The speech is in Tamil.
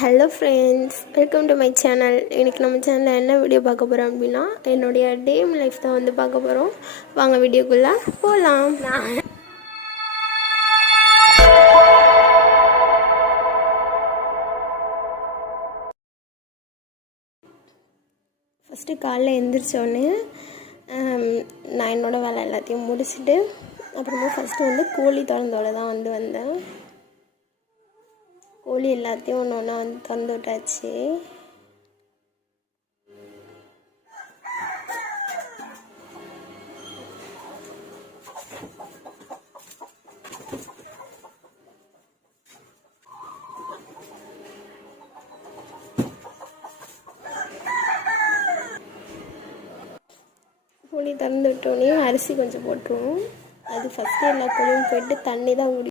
Hello friends, welcome to my channel. இன்றைக்கி நம்ம சேனலில் என்ன வீடியோ பார்க்க போகிறோம் அப்படின்னா, என்னுடைய டேம் லைஃப் தான் வந்து பார்க்க போகிறோம். வாங்க வீடியோக்குள்ளே போகலாம். ஃபஸ்ட்டு காலைல எழுந்திரிச்சோடனே நான் என்னோடய வேலை எல்லாத்தையும் முடிச்சுட்டு அப்புறமா ஃபஸ்ட்டு வந்து கோழி திறந்தோட தான் வந்தேன். கோழி எல்லாத்தையும் ஒன்று ஒன்றா வந்து திறந்து விட்டாச்சு. கோழி திறந்து விட்டோடனே அரிசி கொஞ்சம் போட்டுருவோம். அது ஃபஸ்ட்டு எல்லா கோழியும் போய்ட்டு தண்ணி தான் குடி